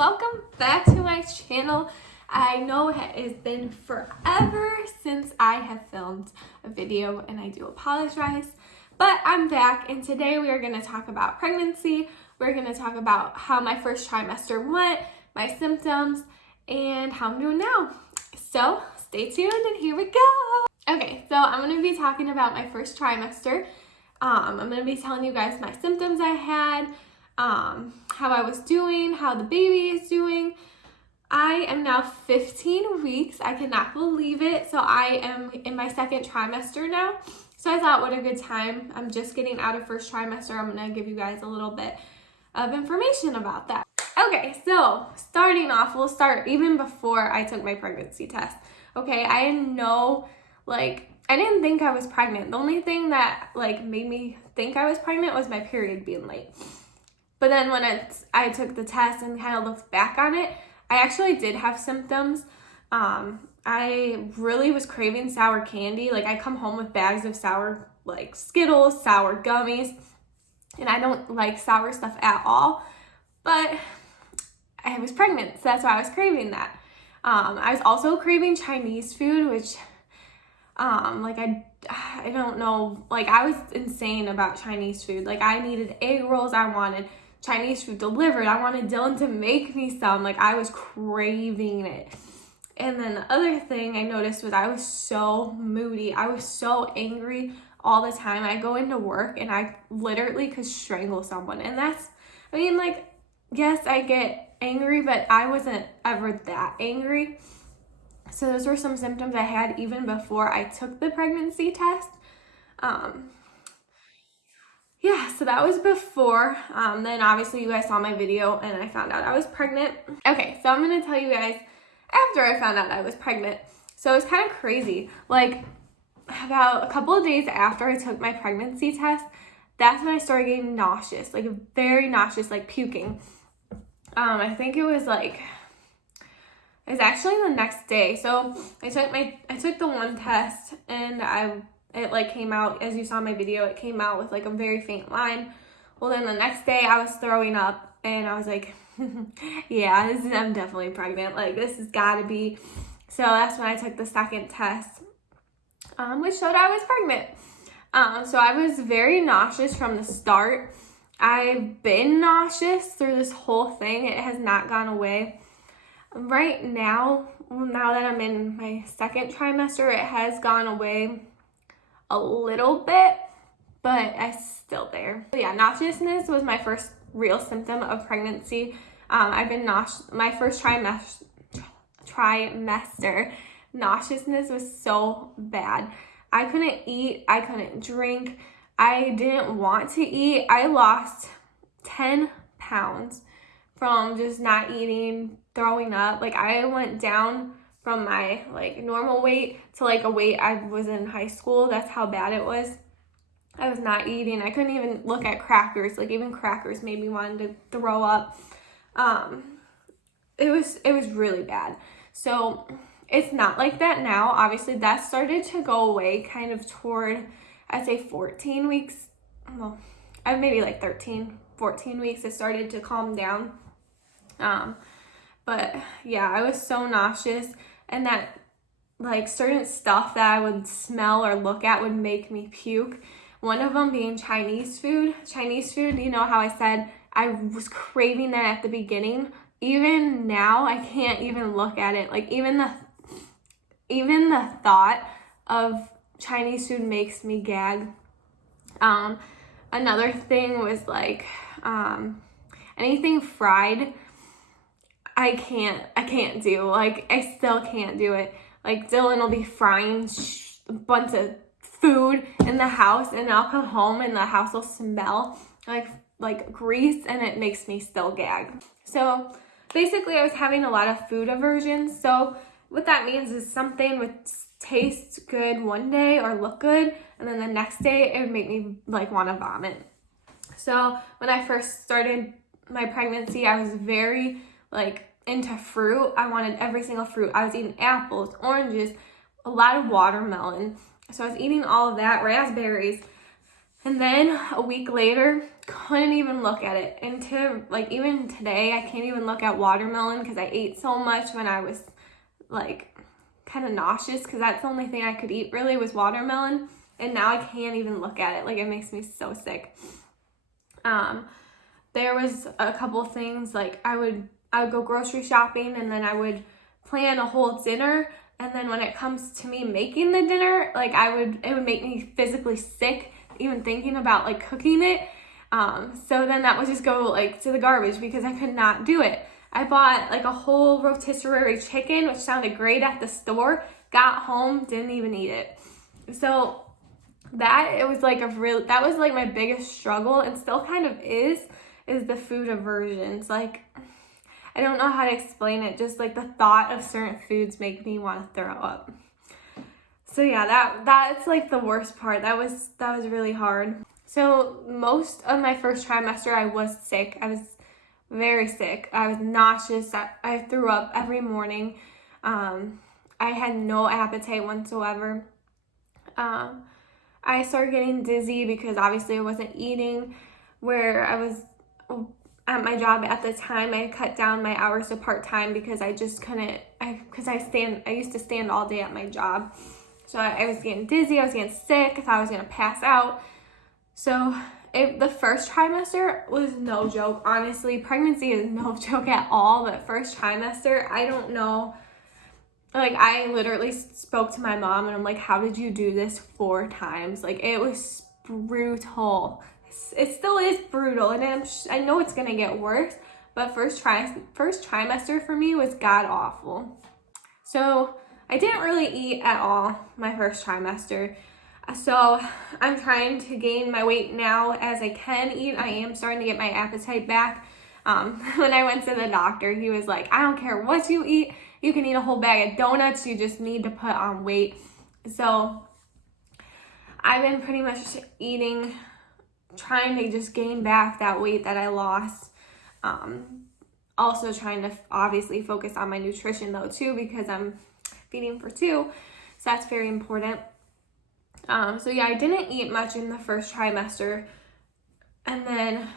welcome back to my channel. I know it has been forever since I have filmed a video and I do apologize, but I'm back and today we are going to talk about pregnancy. We're going to talk about how my first trimester went, my symptoms, and how I'm doing now. So stay tuned and here we go. Okay, so I'm going to be talking about my first trimester. I'm going to be telling you guys my symptoms I had, how I was doing, how the baby is doing. I am now 15 weeks. I cannot believe it. So I am in my second trimester now. So I thought, what a good time. I'm just getting out of first trimester. I'm going to give you guys a little bit of information about that. Okay, so starting off, we'll start even before I took my pregnancy test. Okay, I didn't think I was pregnant. The only thing that made me think I was pregnant was my period being late. But then when I took the test and kind of looked back on it, I actually did have symptoms. I really was craving sour candy. I come home with bags of sour, Skittles, sour gummies, and I don't like sour stuff at all. But I was pregnant, so that's why I was craving that. I was also craving Chinese food, which, I don't know, I was insane about Chinese food. I needed egg rolls, I wanted Chinese food delivered. I wanted Dylan to make me some. I was craving it. And then the other thing I noticed was I was so moody. I was so angry all the time. I go into work and I literally could strangle someone. And yes, I get angry, but I wasn't ever that angry. So those were some symptoms I had even before I took the pregnancy test. Yeah, so that was before. Then obviously you guys saw my video and I found out I was pregnant. Okay, so I'm going to tell you guys after I found out I was pregnant. So it was kind of crazy. About a couple of days after I took my pregnancy test, that's when I started getting nauseous, very nauseous, puking. I think it was actually the next day. So I took the one test and it came out, as you saw in my video, it came out with a very faint line. Well, then the next day I was throwing up and I was like, yeah, I'm definitely pregnant. This has got to be. So that's when I took the second test, which showed I was pregnant. So I was very nauseous from the start. I've been nauseous through this whole thing. It has not gone away. Right now that I'm in my second trimester, it has gone away a little bit, but I'm still there. So yeah, nauseousness was my first real symptom of pregnancy. I've been nauseous. My first trimester, nauseousness was so bad. I couldn't eat. I couldn't drink. I didn't want to eat. I lost 10 pounds from just not eating, throwing up. I went down from my normal weight to a weight I was in high school. That's how bad it was. I was not eating. I couldn't even look at crackers. Even crackers made me want to throw up. It was really bad. So it's not like that now. Obviously that started to go away kind of toward, I'd say 14 weeks. Well, maybe 13, 14 weeks. It started to calm down. But yeah, I was so nauseous, and that certain stuff that I would smell or look at would make me puke. One of them being Chinese food. Chinese food, you know how I said I was craving that at the beginning. Even now, I can't even look at it. Even the thought of Chinese food makes me gag. Another thing was anything fried. I can't do. I still can't do it. Dylan will be frying a bunch of food in the house and I'll come home and the house will smell like grease and it makes me still gag. So basically I was having a lot of food aversions. So what that means is something would taste good one day or look good and then the next day it would make me want to vomit. So when I first started my pregnancy, I was very into fruit. I wanted every single fruit. I was eating apples, oranges, a lot of watermelon. So I was eating all of that, raspberries. And then a week later, couldn't even look at it. And to, like, even today, I can't even look at watermelon because I ate so much when I was, like, kind of nauseous, because that's the only thing I could eat really was watermelon. And now I can't even look at it. Like, it makes me so sick. There was a couple things, like, I would go grocery shopping, and then I would plan a whole dinner. And then when it comes to me making the dinner, like, it would make me physically sick even thinking about, like, cooking it. So then that would just go, like, to the garbage because I could not do it. I bought, like, a whole rotisserie chicken, which sounded great at the store, got home, didn't even eat it. So that was like my biggest struggle, and still kind of is the food aversions. Like, I don't know how to explain it, just like the thought of certain foods make me want to throw up. So yeah, that's like the worst part. That was really hard. So most of my first trimester, I was sick. I was very sick. I was nauseous. I threw up every morning. I had no appetite whatsoever. I started getting dizzy because obviously I wasn't eating. Where I was at my job at the time, I cut down my hours to part-time because I just couldn't, I used to stand all day at my job. So I was getting dizzy, I was getting sick, I thought I was going to pass out. So the first trimester was no joke. Honestly, pregnancy is no joke at all, but first trimester, I don't know. Like, I literally spoke to my mom and I'm like, how did you do this 4 times? Like, it was brutal. It still is brutal, and I know it's going to get worse, but first trimester for me was god awful. So I didn't really eat at all my first trimester. So I'm trying to gain my weight now as I can eat. I am starting to get my appetite back. When I went to the doctor, he was like, I don't care what you eat. You can eat a whole bag of donuts. You just need to put on weight. So I've been pretty much eating, trying to just gain back that weight that I lost. Also trying to obviously focus on my nutrition though too, because I'm feeding for 2. So that's very important. So yeah, I didn't eat much in the first trimester. And then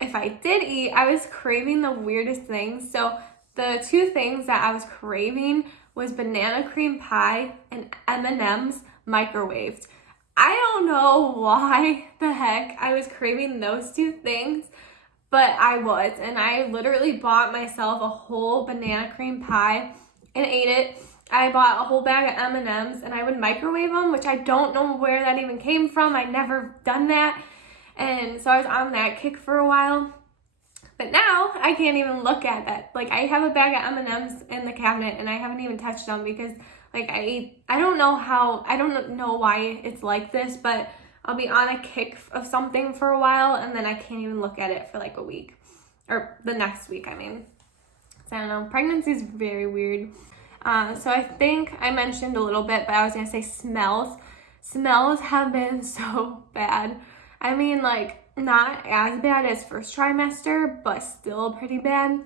if I did eat, I was craving the weirdest things. So the 2 things that I was craving was banana cream pie and M&M's microwaved. I don't know why the heck I was craving those 2 things, but I was. And I literally bought myself a whole banana cream pie and ate it. I bought a whole bag of M&M's and I would microwave them, which I don't know where that even came from. I'd never done that. And so I was on that kick for a while. But now I can't even look at that. Like, I have a bag of M&M's in the cabinet and I haven't even touched them because, like, I don't know why it's like this, but I'll be on a kick of something for a while and then I can't even look at it for like a week. Or the next week, I mean. So I don't know. Pregnancy is very weird. So I think I mentioned a little bit, but I was going to say smells. Smells have been so bad. I mean, like, not as bad as first trimester, but still pretty bad.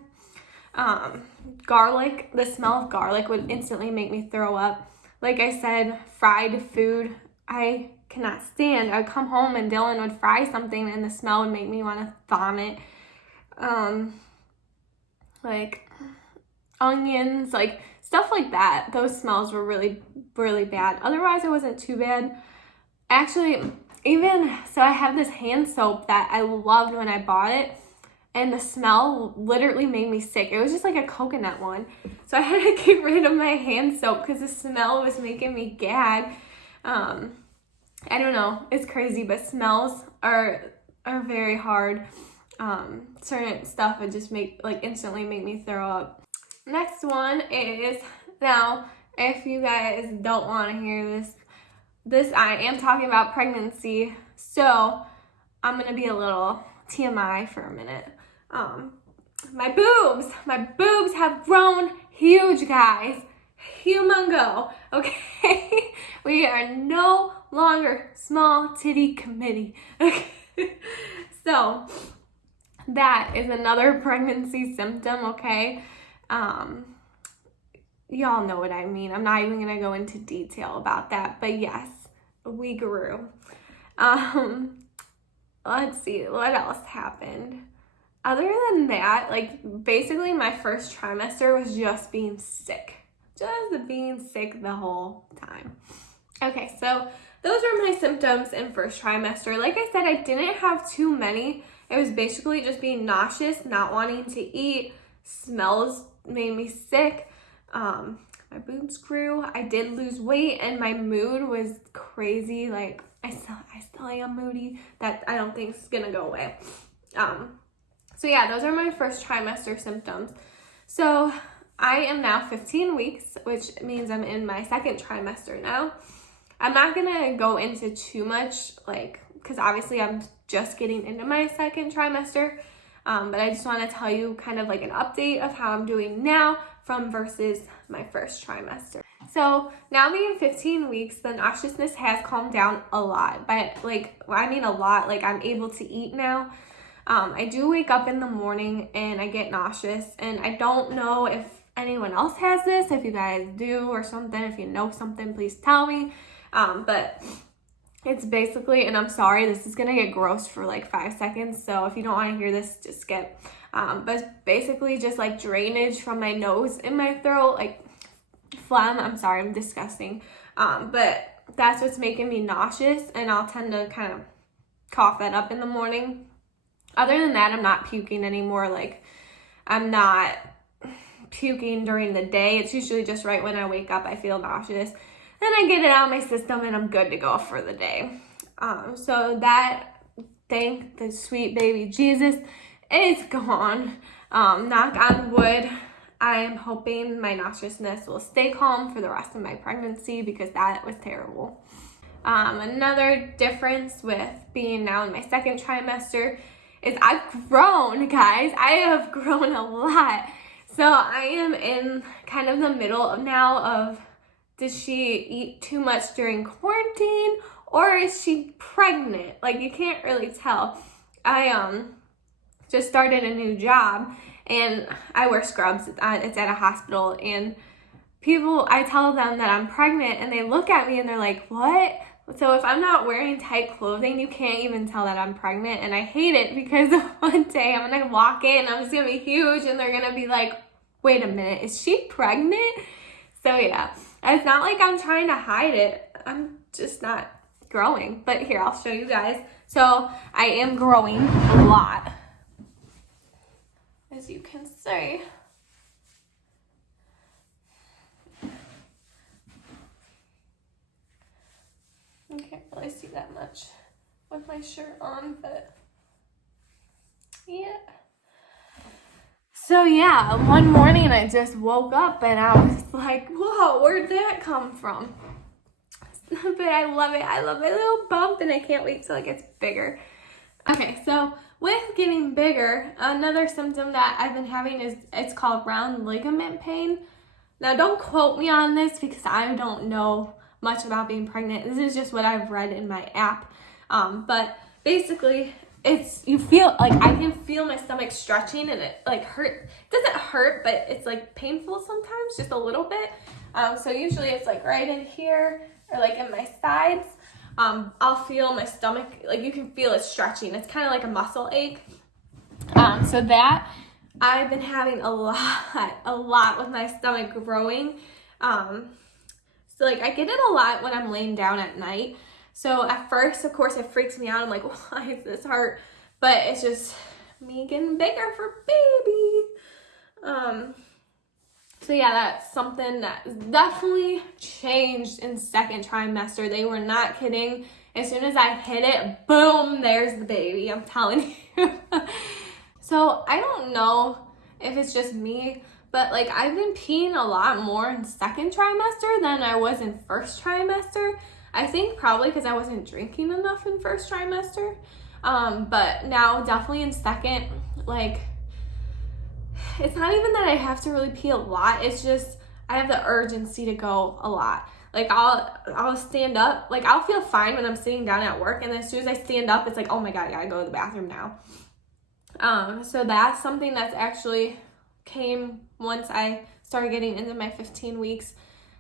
Garlic, the smell of garlic would instantly make me throw up. Like I said, fried food, I cannot stand. I would come home and Dylan would fry something and the smell would make me want to vomit. Like onions, like stuff like that. Those smells were really, really bad. Otherwise, it wasn't too bad. Actually, so I have this hand soap that I loved when I bought it, and the smell literally made me sick. It was just like a coconut one. So I had to get rid of my hand soap because the smell was making me gag. I don't know. It's crazy, but smells are very hard. Certain stuff would just instantly make me throw up. Next one is, now, if you guys don't want to hear this, I am talking about pregnancy, so I'm going to be a little TMI for a minute. My boobs have grown huge, guys. Humongo, okay? We are no longer small titty committee, okay? So, that is another pregnancy symptom, okay? Y'all know what I mean. I'm not even going to go into detail about that, but yes, we grew. let's see, what else happened? Other than that, like, basically my first trimester was just being sick. Just being sick the whole time. Okay, so those are my symptoms in first trimester. Like I said, I didn't have too many. It was basically just being nauseous, not wanting to eat, smells made me sick, my boobs grew, I did lose weight, and my mood was crazy. Like, I still am moody. That I don't think is gonna go away. So yeah, those are my first trimester symptoms. So I am now 15 weeks, which means I'm in my second trimester now. I'm not gonna go into too much, like, because obviously I'm just getting into my second trimester, but I just want to tell you kind of like an update of how I'm doing now from versus my first trimester. So now being 15 weeks, the nauseousness has calmed down a lot, but like, I mean a lot, like I'm able to eat now. I do wake up in the morning and I get nauseous, and I don't know if anyone else has this. If you guys do or something, if you know something, please tell me. But it's basically, and I'm sorry, this is gonna get gross for like 5 seconds, so if you don't want to hear this, just skip. But it's basically just like drainage from my nose and my throat, like phlegm. I'm sorry, I'm disgusting. But that's what's making me nauseous, and I'll tend to kind of cough that up in the morning. Other than that, I'm not puking anymore. Like, I'm not puking during the day. It's usually just right when I wake up, I feel nauseous. Then I get it out of my system and I'm good to go for the day. So that, thank the sweet baby Jesus, it's gone. Knock on wood. I am hoping my nauseousness will stay calm for the rest of my pregnancy, because that was terrible. Another difference with being now in my second trimester is I've grown, guys. I have grown a lot. So I am in kind of the middle now of, does she eat too much during quarantine, or is she pregnant? Like, you can't really tell. I just started a new job, and I wear scrubs. It's at a hospital, and I tell them that I'm pregnant, and they look at me and they're like, what? So if I'm not wearing tight clothing, you can't even tell that I'm pregnant, and I hate it, because one day I'm gonna walk in, I'm just gonna be huge, and they're gonna be like, wait a minute, is she pregnant? So yeah, it's not like I'm trying to hide it. I'm just not growing. But here, I'll show you guys. So I am growing a lot, as you can see. I can't really see that much with my shirt on, but yeah. So yeah, one morning I just woke up and I was like, whoa, where'd that come from? But I love it. I love my little bump, and I can't wait till it gets bigger. Okay, so with getting bigger, another symptom that I've been having is, it's called round ligament pain. Now, don't quote me on this, because I don't know much about being pregnant. This is just what I've read in my app. But basically, you feel like, I can feel my stomach stretching, and it like hurt. It doesn't hurt, but it's like painful sometimes, just a little bit. So usually it's like right in here, or like in my sides. I'll feel my stomach, like you can feel it stretching. It's kind of like a muscle ache. So that I've been having a lot with my stomach growing. So like I get it a lot when I'm laying down at night. So at first, of course, it freaks me out. I'm like, why is this hurt? But it's just me getting bigger for baby. So yeah, that's something that definitely changed in second trimester. They were not kidding. As soon as I hit it, boom, there's the baby. I'm telling you. So I don't know if it's just me, but like I've been peeing a lot more in second trimester than I was in first trimester. I think probably because I wasn't drinking enough in first trimester. But now definitely in second, like, it's not even that I have to really pee a lot. It's just I have the urgency to go a lot. Like I'll stand up. Like I'll feel fine when I'm sitting down at work, and then as soon as I stand up, it's like, oh my God, I gotta go to the bathroom now. So that's something that's actually came once I started getting into my 15 weeks,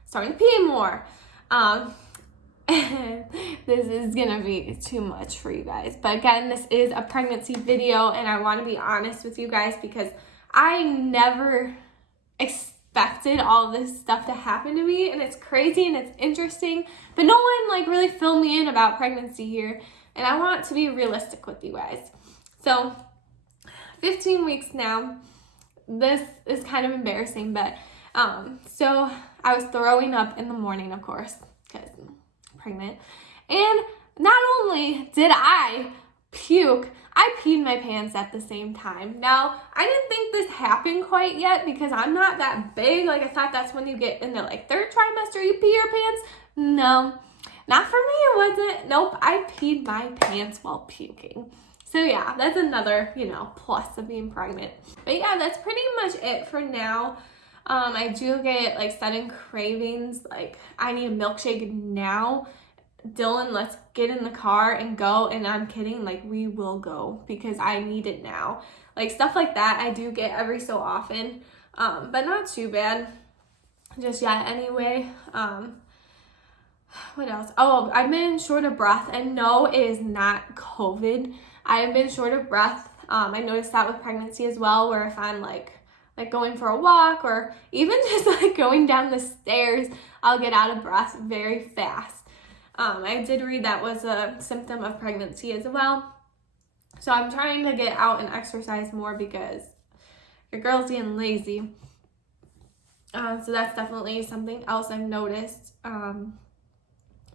starting to pee more. this is gonna be too much for you guys. But again, this is a pregnancy video, and I want to be honest with you guys because I never expected all this stuff to happen to me, and it's crazy and it's interesting, but no one like really filled me in about pregnancy here, and I want to be realistic with you guys. So 15 weeks now. This is kind of embarrassing, but so I was throwing up in the morning, of course, because I'm pregnant. And not only did I puke, I peed my pants at the same time. Now, I didn't think this happened quite yet because I'm not that big. Like, I thought that's when you get into like third trimester, you pee your pants. No, not for me, it wasn't. Nope, I peed my pants while puking. So yeah, that's another, plus of being pregnant. But yeah, that's pretty much it for now. I do get like sudden cravings, like I need a milkshake now. Dylan, let's get in the car and go. And I'm kidding, like we will go because I need it now. Like stuff like that I do get every so often, but not too bad just yet anyway. What else? Oh, I've been short of breath, and no, it is not COVID. I have been short of breath. I noticed that with pregnancy as well, where if I'm like going for a walk or even just like going down the stairs, I'll get out of breath very fast. I did read that was a symptom of pregnancy as well. So I'm trying to get out and exercise more because your girl's getting lazy. So that's definitely something else I've noticed.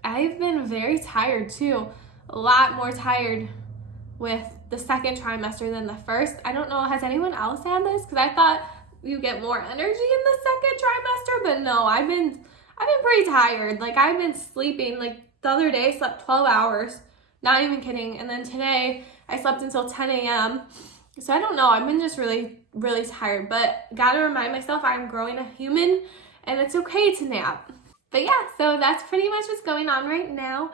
I've been very tired too, a lot more tired with the second trimester than the first. I don't know, has anyone else had this? Because I thought you get more energy in the second trimester, but no, I've been pretty tired. Like I've been sleeping, like the other day I slept 12 hours, not even kidding. And then today I slept until 10 a.m. So I don't know, I've been just really, really tired, but gotta remind myself I'm growing a human and it's okay to nap. But yeah, so that's pretty much what's going on right now.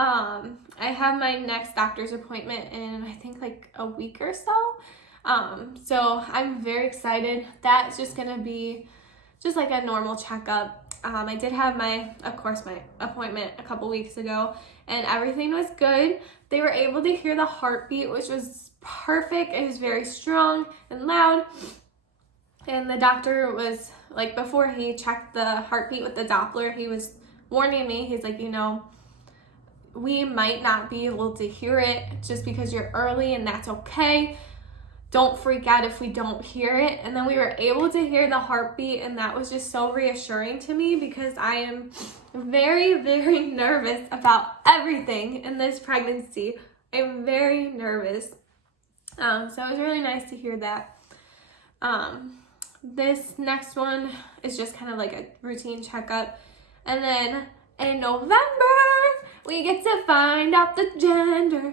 I have my next doctor's appointment in I think like a week or so. So I'm very excited. That's just gonna be just like a normal checkup. I did have my appointment a couple weeks ago and everything was good. They were able to hear the heartbeat, which was perfect. It was very strong and loud. And the doctor was like, before he checked the heartbeat with the Doppler, he was warning me. He's like, we might not be able to hear it just because you're early, and that's okay. Don't freak out if we don't hear it. And then we were able to hear the heartbeat, and that was just so reassuring to me because I am very, very nervous about everything in this pregnancy. I'm very nervous. So it was really nice to hear that. This next one is just kind of like a routine checkup. And then in November, we get to find out the gender.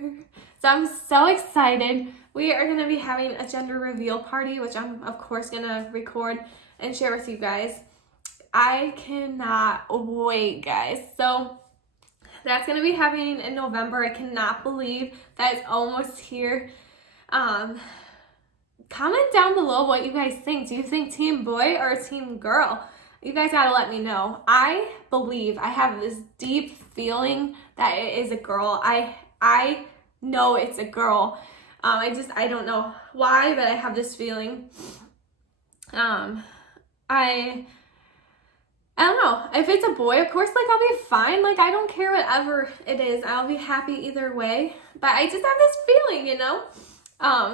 So I'm so excited. We are going to be having a gender reveal party, which I'm of course going to record and share with you guys. I cannot wait, guys. So that's going to be happening in November. I cannot believe that it's almost here. Comment down below what you guys think. Do you think team boy or team girl? You guys gotta let me know. I believe, I have this deep feeling that it is a girl. I know it's a girl. I don't know why, but I have this feeling. I don't know. If it's a boy, of course, like, I'll be fine. Like, I don't care whatever it is. I'll be happy either way. But I just have this feeling,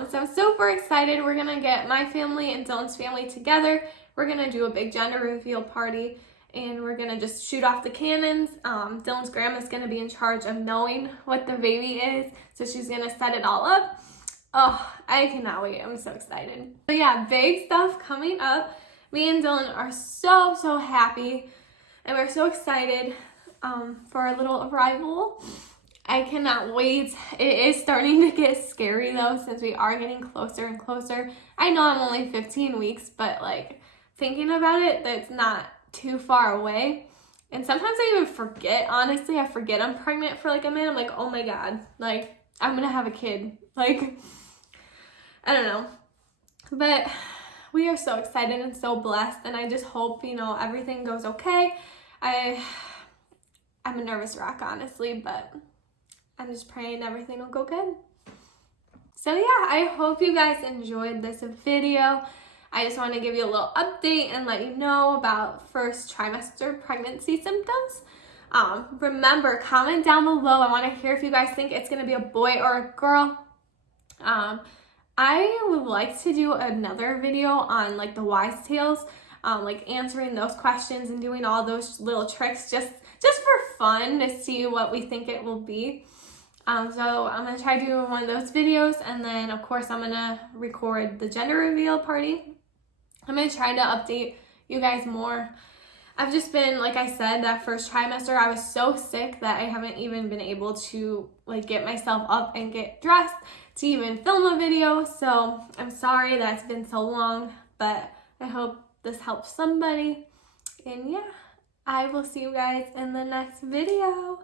So I'm super excited. We're gonna get my family and Dylan's family together. We're gonna do a big gender reveal party, and we're gonna just shoot off the cannons. Dylan's grandma's gonna be in charge of knowing what the baby is, so she's gonna set it all up. Oh, I cannot wait. I'm so excited. So yeah, big stuff coming up. Me and Dylan are so, so happy, and we're so excited for our little arrival. I cannot wait. It is starting to get scary though, since we are getting closer and closer. I know I'm only 15 weeks, but like thinking about it, that's not too far away. And sometimes I even forget, honestly, I forget I'm pregnant for like a minute. I'm like, oh my God, like I'm gonna have a kid. Like, I don't know. But we are so excited and so blessed, and I just hope, everything goes okay. I'm a nervous wreck, honestly, but I'm just praying everything will go good. So yeah, I hope you guys enjoyed this video. I just want to give you a little update and let you know about first trimester pregnancy symptoms. Remember, comment down below. I want to hear if you guys think it's going to be a boy or a girl. I would like to do another video on like the wise tales, like answering those questions and doing all those little tricks just for fun to see what we think it will be. So I'm going to try doing one of those videos, and then of course I'm going to record the gender reveal party. I'm going to try to update you guys more. I've just been, like I said, that first trimester, I was so sick that I haven't even been able to like get myself up and get dressed to even film a video. So I'm sorry that's been so long, but I hope this helps somebody. And yeah, I will see you guys in the next video.